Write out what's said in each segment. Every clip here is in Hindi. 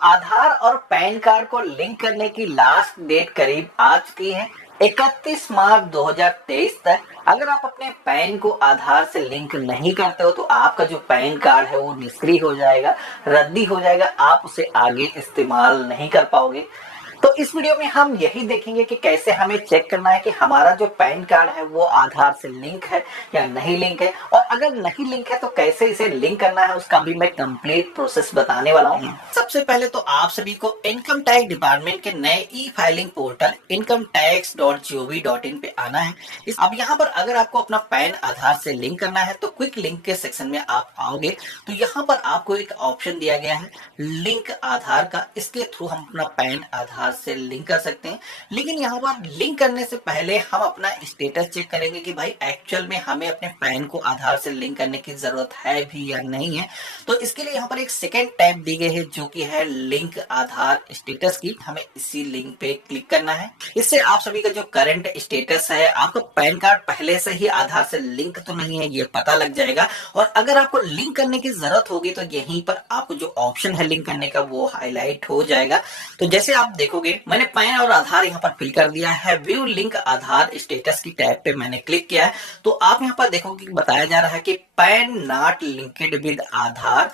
आधार और पैन कार्ड को लिंक करने की लास्ट डेट करीब आ चुकी है। 31 मार्च 2023 तक अगर आप अपने पैन को आधार से लिंक नहीं करते हो तो आपका जो पैन कार्ड है वो निष्क्रिय हो जाएगा, रद्दी हो जाएगा, आप उसे आगे इस्तेमाल नहीं कर पाओगे। तो इस वीडियो में हम यही देखेंगे कि कैसे हमें चेक करना है कि हमारा जो पैन कार्ड है वो आधार से लिंक है या नहीं लिंक है, और अगर नहीं लिंक है तो कैसे इसे लिंक करना है उसका भी मैं कंप्लीट प्रोसेस बताने वाला हूँ। सबसे पहले तो आप सभी को इनकम टैक्स डिपार्टमेंट के नए ई फाइलिंग पोर्टल incometax.gov.in पे आना है। अब यहाँ पर अगर आपको अपना पैन आधार से लिंक करना है तो क्विक लिंक के सेक्शन में आप आओगे तो यहाँ पर आपको एक ऑप्शन दिया गया है लिंक आधार का। इसके थ्रू हम अपना पैन आधार से लिंक कर सकते हैं। लेकिन यहाँ पर लिंक करने से पहले हम अपना स्टेटस चेक करेंगे कि भाई एक्चुअल में हमें अपने पैन को आधार से लिंक करने की जरूरत है भी या नहीं है। तो इसके लिए यहाँ पर एक सेकेंड टैब दी गई है जो कि है लिंक आधार स्टेटस की। हमें इसी लिंक पे क्लिक करना है। इससे आप सभी का जो करंट स्टेटस है, आपका पैन कार्ड पहले से ही आधार से लिंक तो नहीं है, ये पता लग जाएगा। और अगर आपको लिंक करने की जरूरत होगी तो यहीं पर आपको जो ऑप्शन है लिंक करने का वो हाईलाइट हो जाएगा। तो जैसे आप देखोगे मैंने पैन और आधार यहाँ पर फिल कर दिया है। व्यू लिंक आधार स्टेटस की टैब पे मैंने क्लिक किया है तो आप यहाँ पर देखोगे बताया जा रहा है कि पैन नॉट लिंक्ड विद आधार।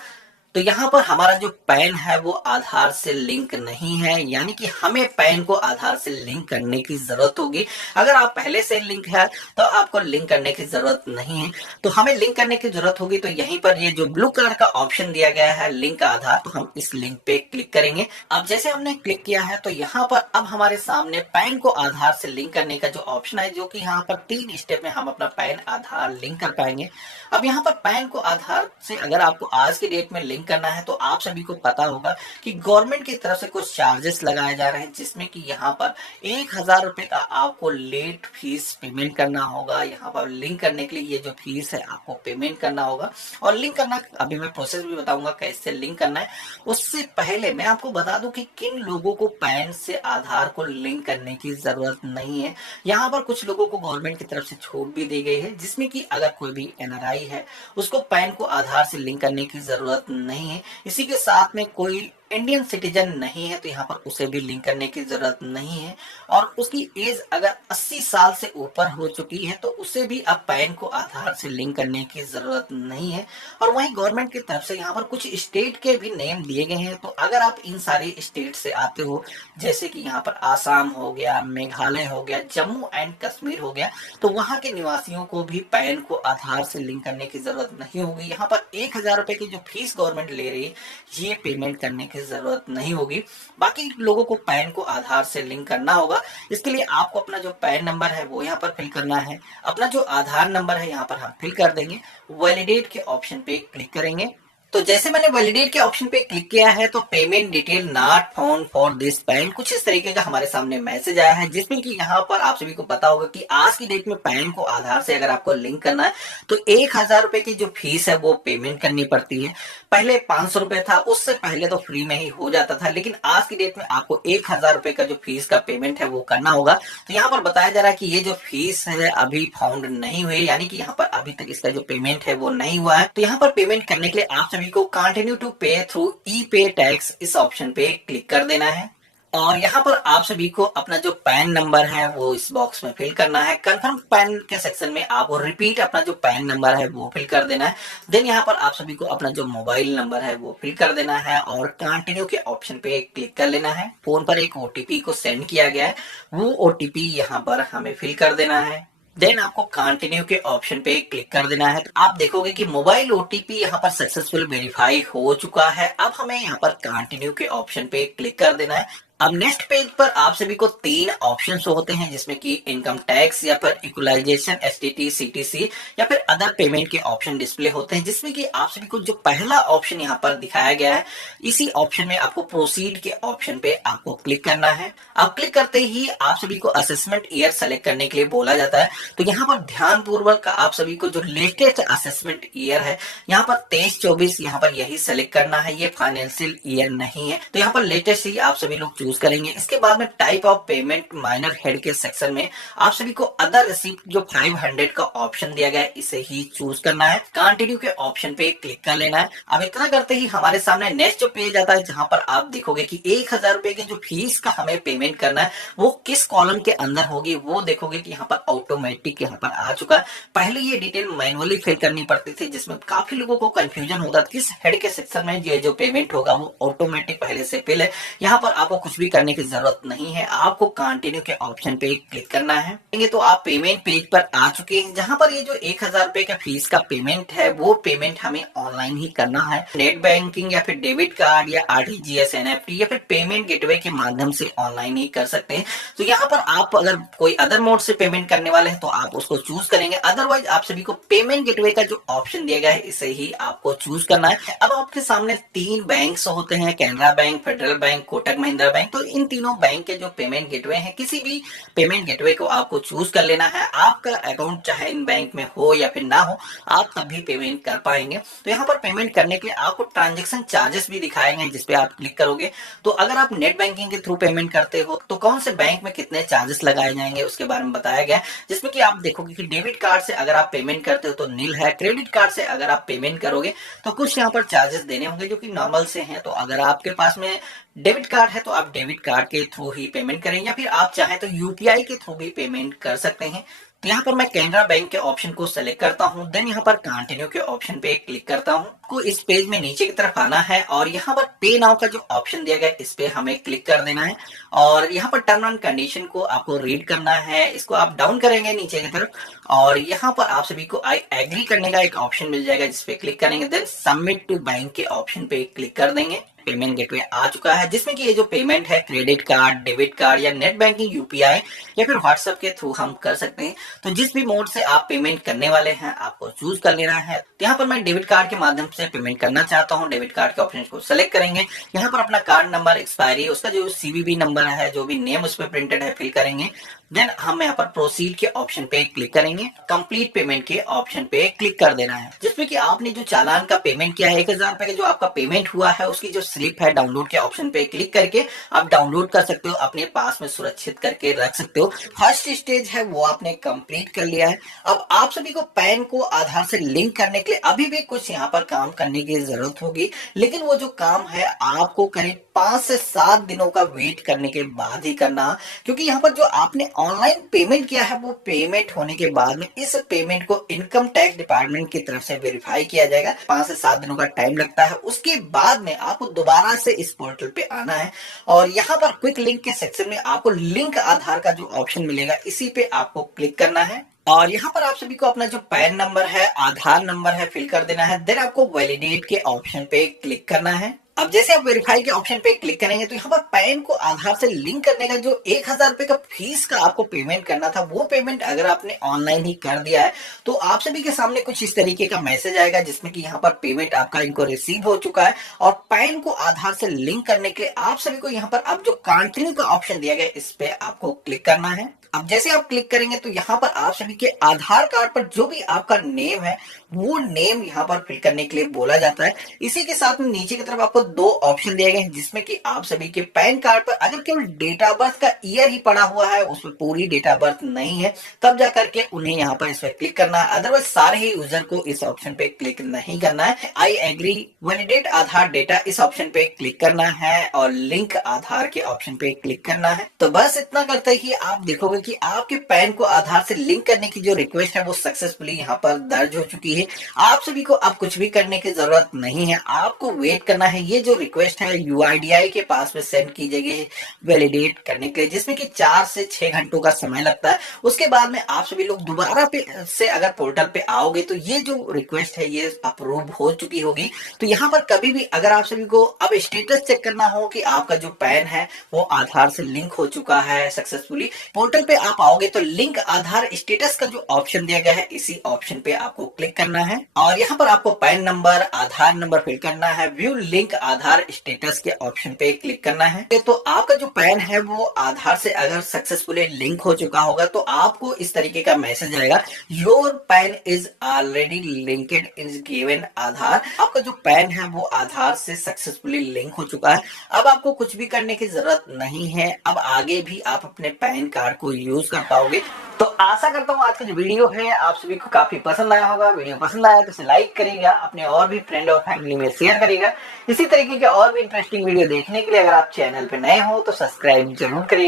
तो यहाँ पर हमारा जो पैन है वो आधार से लिंक नहीं है, यानी कि हमें पैन को आधार से लिंक करने की जरूरत होगी। अगर आप पहले से लिंक है तो आपको लिंक करने की जरूरत नहीं है। तो हमें लिंक करने की जरूरत होगी तो यहीं पर ये जो ब्लू कलर का ऑप्शन दिया गया है लिंक आधार, तो हम इस लिंक पे क्लिक करेंगे। अब जैसे हमने क्लिक किया है तो यहाँ पर अब हमारे सामने पैन को आधार से लिंक करने का जो ऑप्शन है, जो कि यहाँ पर 3 स्टेप में हम अपना पैन आधार लिंक कर पाएंगे। अब यहाँ पर पैन को आधार से अगर आपको आज की डेट में लिंक करना है तो आप सभी को पता होगा कि गवर्नमेंट की तरफ से कुछ चार्जेस लगाए जा रहे हैं, जिसमें कि यहाँ पर 1000 रुपए का आपको लेट फीस पेमेंट करना होगा। यहाँ पर लिंक करने के लिए ये जो फीस है आपको पेमेंट करना होगा। और लिंक करना अभी मैं प्रोसेस भी बताऊंगा कैसे लिंक करना है। उससे पहले मैं आपको बता दूं कि किन लोगों को पैन से आधार को लिंक करने की जरूरत नहीं है। यहाँ पर कुछ लोगों को गवर्नमेंट की तरफ से छूट भी दी गई है, जिसमें कि अगर कोई भी एनआरआई है उसको पैन को आधार से लिंक करने की जरूरत नहीं है। इसी के साथ में कोई इंडियन सिटीजन नहीं है तो यहाँ पर उसे भी लिंक करने की जरूरत नहीं है। और उसकी एज अगर 80 साल से ऊपर हो चुकी है तो उसे भी अब पैन को आधार से लिंक करने की जरूरत नहीं है। और वहीं गवर्नमेंट की तरफ से यहाँ पर कुछ स्टेट के भी नेम दिए गए हैं। तो अगर आप इन सारे स्टेट से आते हो, जैसे कि यहाँ पर आसाम हो गया, मेघालय हो गया, जम्मू एंड कश्मीर हो गया, तो वहां के निवासियों को भी पैन को आधार से लिंक करने की जरूरत नहीं होगी। यहाँ पर 1000 रुपए की जो फीस गवर्नमेंट ले रही है ये पेमेंट करने की जरूरत नहीं होगी। बाकी लोगों को पैन को आधार से लिंक करना होगा। इसके लिए आपको अपना जो पैन नंबर है वो यहाँ पर फिल करना है। अपना जो आधार नंबर है यहाँ पर हम फिल कर देंगे। वैलिडेट के ऑप्शन पे क्लिक करेंगे। तो जैसे मैंने वैलिडेट के ऑप्शन पे क्लिक किया है तो payment detail not found for this pan कुछ इस तरीके का हमारे सामने मैसेज आया है, जिसमें कि यहाँ पर आप सभी को पता होगा कि आज की डेट में पैन को आधार से अगर आपको लिंक करना है तो 1000 रुपए की जो फीस है वो पेमेंट करनी पड़ती है। पहले 500 रुपए था, उससे पहले तो फ्री में ही हो जाता था, लेकिन आज की डेट में आपको 1000 रुपए का जो फीस का पेमेंट है वो करना होगा। तो यहाँ पर बताया जा रहा है कि ये जो फीस है अभी फाउंड नहीं हुई, यानी कि यहाँ पर अभी तक इसका जो पेमेंट है वो नहीं हुआ है। तो यहाँ पर पेमेंट करने के लिए आप सभी को कंटिन्यू टू पे थ्रू ई पे टैक्स इस ऑप्शन पे क्लिक कर देना है। और यहाँ पर आप सभी को अपना जो पैन नंबर है वो इस बॉक्स में फिल करना है। कंफर्म पैन के सेक्शन में आपको रिपीट अपना जो पैन नंबर है वो फिल कर देना है। देन यहाँ पर आप सभी को अपना जो मोबाइल नंबर है वो फिल कर देना है और कंटिन्यू के ऑप्शन पे क्लिक कर लेना है। फोन पर एक ओटीपी को सेंड किया गया है, वो ओटीपी यहाँ पर हमें फिल कर देना है। देन आपको कंटिन्यू के ऑप्शन पे क्लिक कर देना है। तो आप देखोगे कि मोबाइल ओटीपी यहाँ पर सक्सेसफुल वेरीफाई हो चुका है। अब हमें यहाँ पर कंटिन्यू के ऑप्शन पे क्लिक कर देना है। अब नेक्स्ट पेज पर आप सभी को 3 ऑप्शन होते हैं, जिसमें कि इनकम टैक्स या फिर इक्वलाइजेशन, एसटीटी, सीटीसी या फिर अदर पेमेंट के ऑप्शन डिस्प्ले होते हैं, जिसमें कि आप सभी को जो पहला ऑप्शन यहाँ पर दिखाया गया है इसी ऑप्शन में आपको प्रोसीड के ऑप्शन पे आपको क्लिक करना है। अब क्लिक करते ही आप सभी को असेसमेंट ईयर सेलेक्ट करने के लिए बोला जाता है। तो यहाँ पर ध्यान पूर्वक आप सभी को जो लेटेस्ट असेसमेंट ईयर है यहाँ पर 23-24 यहाँ पर यही सेलेक्ट करना है। ये फाइनेंशियल ईयर नहीं है, तो यहाँ पर लेटेस्ट ही आप सभी लोग चूज करेंगे। इसके बाद में type of payment minor head के सेक्शन में आप सभी को अदर रिसीप्ट जो 500 का ऑप्शन दिया गया है इसे ही चूज करना है। कंटिन्यू के ऑप्शन पे क्लिक कर लेना है। अब इतना करते ही हमारे सामने नेक्स्ट जो पेज आता है जहां पर आप देखोगे कि 1000 रुपए के जो फीस का हमें पेमेंट करना है वो किस कॉलम के अंदर होगी, वो देखोगे कि यहाँ पर ऑटोमेटिक यहाँ पर आ चुका है। पहले ये डिटेल मैनुअली फिल करनी पड़ती थी जिसमें काफी लोगों को कंफ्यूजन होता था किस हेड के सेक्शन में ये जो पेमेंट होगा वो ऑटोमेटिक पहले से फिल है। यहाँ पर आपको कुछ भी करने की जरूरत नहीं है, आपको कंटिन्यू के ऑप्शन पे क्लिक करना है। तो आप पेमेंट पेज पर आ चुके हैं जहां पर ये जो 1000 रुपए का फीस का पेमेंट है वो पेमेंट हमें ऑनलाइन ही करना है। नेट बैंकिंग या फिर डेबिट कार्ड या आरटीजीएस, एनएफटी या फिर पेमेंट गेटवे के माध्यम से ऑनलाइन ही कर सकते हैं। तो यहाँ पर आप अगर कोई अदर मोड से पेमेंट करने वाले हैं तो आप उसको चूज करेंगे, अदरवाइज आप सभी को पेमेंट गेटवे का जो ऑप्शन दिया गया है इसे ही आपको चूज करना है। अब आपके सामने 3 बैंक होते हैं, Canara bank, federal bank, Kotak Mahindra bank. तो इन तीनों बैंक के जो पेमेंट गेटवे हैं किसी भी पेमेंट गेटवे को आपको चूज कर लेना है। आपका अकाउंट चाहे इन बैंक में हो या फिर ना हो आप तभी पेमेंट कर पाएंगे। तो यहाँ पर पेमेंट करने के लिए आपको ट्रांजेक्शन चार्जेस भी दिखाएंगे जिसपे आप क्लिक करोगे। तो अगर आप नेट बैंकिंग के थ्रू पेमेंट करते हो तो कौन से बैंक में कितने चार्जेस लगाए जाएंगे उसके बारे में बताया गया, जिसमें कि आप देखोगे कि डेबिट कार्ड से अगर आप पेमेंट करते हो तो नील है, क्रेडिट कार्ड से अगर आप पेमेंट करोगे तो कुछ यहाँ पर चार्जेस देने होंगे जो कि नॉर्मल से हैं। तो अगर आपके पास में डेबिट कार्ड है तो आप डेबिट कार्ड के थ्रू ही पेमेंट करें या फिर आप चाहें तो यूपीआई के थ्रू भी पेमेंट कर सकते हैं। तो यहाँ पर मैं कैनरा बैंक के ऑप्शन को सेलेक्ट करता हूँ, देन यहाँ पर कंटिन्यू के ऑप्शन पे क्लिक करता हूँ। को इस पेज में नीचे की तरफ आना है और यहाँ पर पे नाउ का जो ऑप्शन दिया गया है इस पे हमें क्लिक कर देना है और यहाँ पर टर्म एंड कंडीशन को आपको रीड करना है। इसको आप डाउन करेंगे नीचे की तरफ और यहाँ पर आप सभी को आई एग्री करने का एक ऑप्शन मिल जाएगा जिसपे क्लिक करेंगे, देन सबमिट टू बैंक के ऑप्शन पे क्लिक कर देंगे। पेमेंट गेटवे आ चुका है जिसमें कि ये जो पेमेंट है क्रेडिट कार्ड, डेबिट कार्ड या नेट बैंकिंग, यूपीआई या फिर व्हाट्सएप के थ्रू हम कर सकते हैं। तो जिस भी मोड से आप पेमेंट करने वाले हैं आपको चूज कर लेना है। तो यहाँ पर मैं डेबिट कार्ड के माध्यम से पेमेंट करना चाहता हूँ। डेबिट कार्ड के ऑप्शन को सेलेक्ट करेंगे, यहाँ पर अपना कार्ड नंबर, एक्सपायरी, उसका जो सीवीवी नंबर है, जो भी नेम उस पर प्रिंटेड है फिल करेंगे। देन हम यहाँ पर प्रोसीड के ऑप्शन पे क्लिक करेंगे, कंप्लीट पेमेंट के ऑप्शन पे क्लिक कर देना है जिसमें कि आपने जो चालान का पेमेंट किया है 1000 रुपए का जो आपका पेमेंट हुआ है उसकी जो स्लिप है डाउनलोड के ऑप्शन पे क्लिक करके आप डाउनलोड कर सकते हो, अपने पास में सुरक्षित करके रख सकते हो। फर्स्ट स्टेज है वो आपने कंप्लीट कर लिया है। अब आप सभी को पैन को आधार से लिंक करने के लिए अभी भी कुछ यहाँ पर काम करने की जरूरत होगी, लेकिन वो जो काम है आपको करीब 5 से 7 दिनों का वेट करने के बाद ही करना, क्योंकि यहाँ पर जो आपने ऑनलाइन पेमेंट किया है वो पेमेंट होने के बाद में इस पेमेंट को इनकम टैक्स डिपार्टमेंट की तरफ से वेरीफाई किया जाएगा। 5 से 7 दिनों का टाइम लगता है। उसके बाद में आपको दोबारा से इस पोर्टल पे आना है और यहाँ पर क्विक लिंक के सेक्शन में आपको लिंक आधार का जो ऑप्शन मिलेगा इसी पे आपको क्लिक करना है और यहाँ पर आप सभी को अपना जो पैन नंबर है, आधार नंबर है फिल कर देना है। देन आपको वैलिडेट के ऑप्शन पे क्लिक करना है। अब जैसे आप वेरीफाई के ऑप्शन पे क्लिक करेंगे तो यहाँ पर पैन को आधार से लिंक करने का जो 1000 रुपए का फीस का आपको पेमेंट करना था वो पेमेंट अगर आपने ऑनलाइन ही कर दिया है तो आप सभी के सामने कुछ इस तरीके का मैसेज आएगा जिसमें कि यहाँ पर पेमेंट आपका इनको रिसीव हो चुका है। और पैन को आधार से लिंक करने के लिए आप सभी को यहाँ पर अब जो कंटिन्यू का ऑप्शन दिया गया इस पे आपको क्लिक करना है। अब जैसे आप क्लिक करेंगे तो यहाँ पर आप सभी के आधार कार्ड पर जो भी आपका नेम है वो नेम यहाँ पर फिल करने के लिए बोला जाता है। इसी के साथ में नीचे की तरफ आपको 2 ऑप्शन दिए गए हैं जिसमें कि आप सभी के पैन कार्ड पर अगर केवल डेट ऑफ बर्थ का ईयर ही पड़ा हुआ है, उसमें पूरी डेट ऑफ बर्थ नहीं है, तब जा करके उन्हें यहाँ पर इस पर क्लिक करना है। अदरवाइज सारे ही यूजर को इस ऑप्शन पे क्लिक नहीं करना है। I agree validate Aadhaar data इस ऑप्शन पे क्लिक करना है और लिंक आधार के ऑप्शन पे क्लिक करना है। तो बस इतना करते ही आप देखोगे कि आपके पैन को आधार से लिंक करने की जो रिक्वेस्ट है वो सक्सेसफुली यहाँ पर दर्ज हो चुकी है। आप सभी को अब कुछ भी करने की जरूरत नहीं है, आपको वेट करना है। ये जो रिक्वेस्ट है यूआईडीआई के पास में सेंड की जाएगी वैलिडेट करने के लिए, जिसमें कि 4 से 6 घंटों का समय लगता है। उसके बाद में आप सभी लोग दोबारा पे से अगर पोर्टल पे आओगे तो ये जो रिक्वेस्ट है ये अप्रूव हो चुकी होगी। तो यहाँ पर कभी भी अगर आप सभी को अब स्टेटस चेक करना हो कि आपका जो पैन है वो आधार से लिंक हो चुका है सक्सेसफुली, पोर्टल पे पे आप आओगे तो लिंक आधार स्टेटस का जो ऑप्शन दिया गया है, इसी ऑप्शन पे आपको क्लिक करना है और यहाँ पर आपको पैन नंबर, आधार नंबर फिल करना है। व्यू लिंक आधार स्टेटस के ऑप्शन पे क्लिक करना है। तो आपका जो पैन है वो आधार से अगर सक्सेसफुली लिंक हो चुका होगा तो आपको इस तरीके का मैसेज आएगा, your PAN is already linked is given Aadhaar. आपका जो पैन है वो आधार से सक्सेसफुली लिंक हो चुका है। अब आपको कुछ भी करने की जरूरत नहीं है। अब आगे भी आप अपने पैन कार्ड को यूज कर पाओगे। तो आशा करता हूँ आज का जो वीडियो है आप सभी को काफी पसंद आया होगा। वीडियो पसंद आया तो इसे लाइक करिएगा, अपने और भी फ्रेंड और फैमिली में शेयर करिएगा। इसी तरीके के और भी इंटरेस्टिंग वीडियो देखने के लिए अगर आप चैनल पे नए हो तो सब्सक्राइब जरूर करिएगा।